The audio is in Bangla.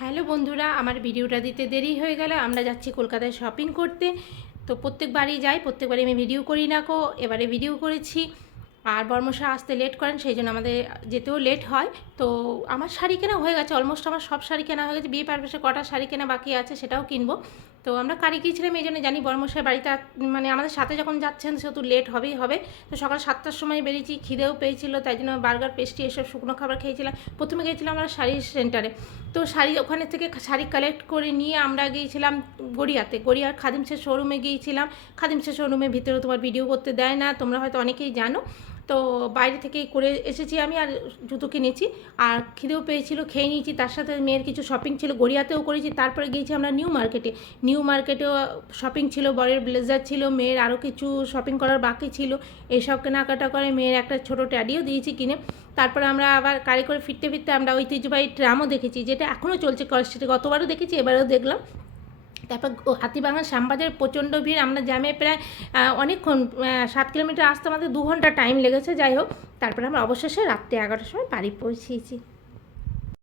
হ্যালো বন্ধুরা, আমার ভিডিওটা দিতে দেরি হয়ে গেল। আমরা যাচ্ছি কলকাতায় শপিং করতে। তো প্রত্যেকবারই যাই, প্রত্যেকবারই আমি ভিডিও করি না কো, এবারে ভিডিও করেছি। আর বর্মশা আসতে লেট করেন, সেই জন্য আমাদের যেতেও লেট হয়। তো আমার শাড়ি কেনা হয়ে গেছে, অলমোস্ট আমার সব শাড়ি কেনা হয়ে গেছে। বিয়ে পারপাসে কটা শাড়ি কেনা বাকি আছে সেটাও কিনবো। তো আমরা কারি গিয়েছিলাম, এই জন্য জানি বর্মশাই বাড়িতে মানে আমাদের সাথে যখন যাচ্ছেন সেহেতু লেট হবেই হবে। তো সকাল 7টার সময় বেরিয়েছি, খিদেও পেয়েছিল, তাই জন্য বার্গার পেস্ট্রি এসব শুকনো খাবার খেয়েছিলাম। প্রথমে গিয়েছিলাম আমরা শাড়ি সেন্টারে। তো শাড়ি ওখানে থেকে শাড়ি কালেক্ট করে নিয়ে আমরা গিয়েছিলাম গড়িয়াতে, গড়িয়ার খাদিমসের শোরুমে গিয়েছিলাম। খাদিমসের শোরুমের ভিতরে তোমার ভিডিও করতে দেয় না, তোমরা হয়তো অনেকেই জানো। তো বাইরে থেকেই করে এসেছি আমি, আর জুতো কিনেছি, আর খিদেও পেয়েছিল, খেয়ে নিয়েছি। তার সাথে মেয়ের কিছু শপিং ছিল, গড়িয়াতেও করেছি। তারপরে গিয়েছি আমরা নিউ মার্কেটে। নিউ মার্কেটেও শপিং ছিল, বরের ব্লেজার ছিল, মেয়ের আরও কিছু শপিং করার বাকি ছিল। এইসব কেনাকাটা করে মেয়ের একটা ছোটো ট্যাডিও দিয়েছি কিনে। তারপরে আমরা আবার গাড়ি করে ফিরতে ফিরতে আমরা ঐতিহ্যবাহী ট্রামও দেখেছি, যেটা এখনও চলছে কলেজ স্ট্রিটে। গতবারও দেখেছি, এবারেও দেখলাম। তারপর হাতিবাগান শ্যামবাজার প্রচণ্ড ভিড়, আমরা জ্যামে প্রায় অনেকক্ষণ 7 কিলোমিটার আসতে আমাদের 2 ঘন্টা টাইম লেগেছে। যাই হোক, তারপরে আমরা অবশেষে রাত্রে 11টার সময় বাড়ি পৌঁছিয়েছি।